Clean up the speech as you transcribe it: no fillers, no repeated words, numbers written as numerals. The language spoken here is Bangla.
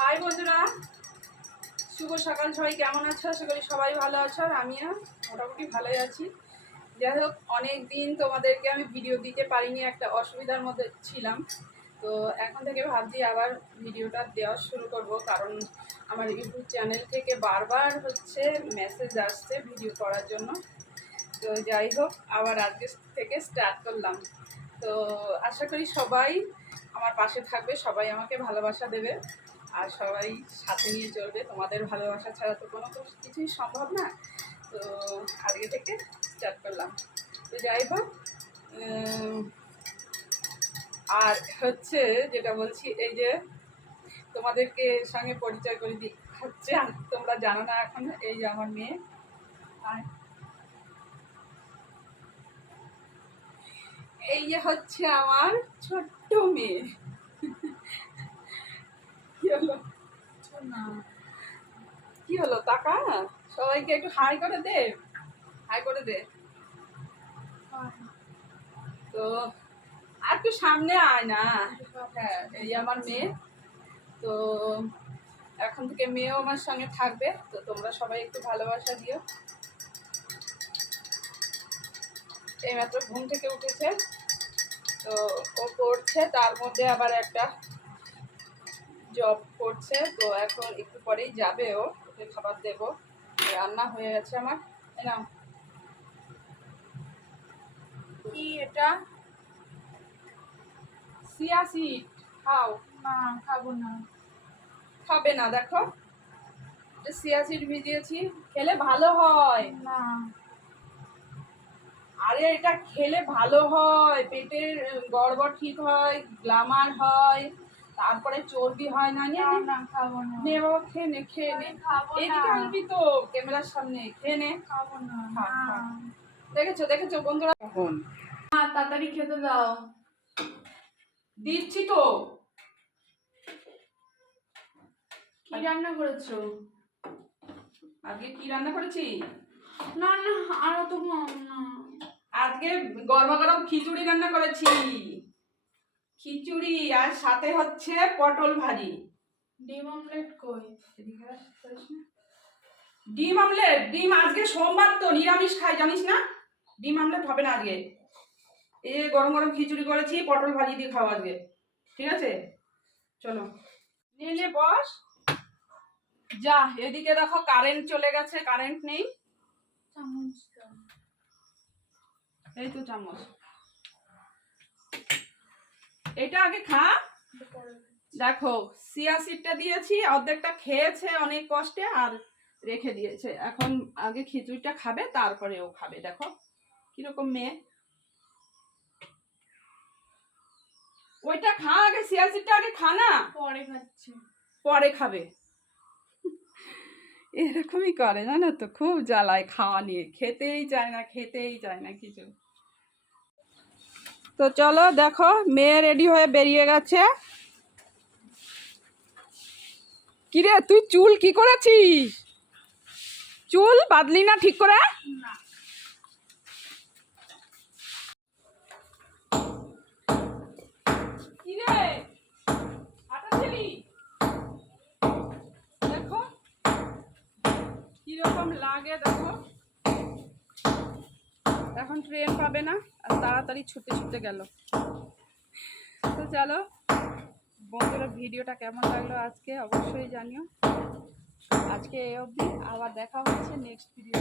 হাই বন্ধুরা, শুভ সকাল। সবাই কেমন আছো? আশা করি সবাই ভালো আছো, আর আমিও মোটামুটি ভালোই আছি। যাই হোক, অনেক দিন তোমাদেরকে আমি ভিডিও দিতে পারিনি, একটা অসুবিধার মধ্যে ছিলাম। তো এখন থেকে ভাবছি আবার ভিডিওটা দেওয়া শুরু করব, কারণ আমার ইউটিউব চ্যানেল থেকে বারবার মেসেজ আসছে ভিডিও করার জন্য। তো যাই হোক, আবার আজকে থেকে স্টার্ট করলাম। তো আশা করি সবাই আমার পাশে থাকবে, সবাই আমাকে ভালোবাসা দেবে, আর সবাই সাথে নিয়ে চলবে। তোমাদের ভালোবাসা ছাড়া তো কোনো কিছুই সম্ভব না। তো আজকে থেকে স্টার্ট করলাম। তো যাই হোক, আর যেটা বলছি, এই যে তোমাদেরকে সঙ্গে পরিচয় করে দিই, তোমরা জানো না এখন, এই যে আমার মেয়ে। আর এই যে আমার ছোট্ট মেয়ে। কি হলো তাকা, সবাইকে একটু হাই করে দে, হাই করে দে। তো আর একটু সামনে আয় না। হ্যাঁ, এই আমার মেয়ে। তো এখন থেকে মেয়েও আমার সঙ্গে থাকবে। তো তোমরা সবাই একটু ভালোবাসা দিও। এইমাত্র ঘুম থেকে উঠেছে, তো ও পড়ছে, তার মধ্যে আবার একটা জব করছে। তো এখন একটু পরেই যাবে, ওকে খাবার দেবো। রান্না হয়ে গেছে আমার। নাও, কি এটা? চিয়া সিড খাও? না, খাবো না। খাবে না? দেখো, চিয়া সিড ভিজিয়েছি, খেলে ভালো হয়। না, আরে এটা খেলে ভালো হয়, পেটের গড়বড় ঠিক হয়, গ্লামার হয়, তারপরে চর্বি হয় না। না, না, খাবো না। নে বাবা, খেয়ে নে, খেয়ে নে। খাবো না। এদিকে আসবি তো, ক্যামেরার সামনে, খেয়ে নে। খাবো না। খা, খা। দেখেছো বন্ধুরা? কখন তাড়াতাড়ি খেতে দাও। দিচ্ছি তো। কি রান্না করেছো? আজকে কি রান্না করেছি? না না, আরো তো কম না। আজকে গরমা গরম খিচুড়ি রান্না করেছি। খিচুড়ি আর সাথে পটল ভাজি। ডিম অমলেট কই? ডিম আমলেট? ডিম আজকে সোমবার তো নিরামিষ খাই, জানিস না? ডিম আমলেট হবে না আজকে। এই গরম গরম খিচুড়ি করেছি, পটল ভাজি দিয়ে খাওয়া আজকে। ঠিক আছে, চলো নে বস। যা, এদিকে দেখো কারেন্ট চলে গেছে, কারেন্ট নেই। চামচ দাও। এই তো চামচ। এটা আগে খা। দেখো, চিয়া সিডটা দিয়েছি, অর্ধেকটা খেয়েছে অনেক কষ্টে, আর রেখে দিয়েছে। এখন আগে খিচুড়িটা খাবে, তারপরে ও খাবে। দেখো কিরকম মেয়ে। ওইটা খা আগে, চিয়া সিডটা আগে খা না। পরে খাচ্ছে। পরে খাবে। এরকমই করে, জানো তো, খুব জ্বালায় খাওয়া নিয়ে, খেতেই চায় না কিছু। তো চলো, দেখো মেয়ে রেডি হয়ে বেরিয়ে গেছে। কিরে, তুই চুল কি করেছিস? চুল বাঁধলি না ঠিক করে? না। কিরে, হাঁটা ছিলি? দেখো কিরকম লাগে, দেখো। এখন ট্রেন পাবে না, আর তাড়াতাড়ি ছুটে ছুটে গেল। তো চলো বন্ধুরা, ভিডিওটা কেমন লাগলো আজকে অবশ্যই জানিও। আজকে এই অবধি, আবার দেখা হচ্ছে নেক্সট ভিডিও।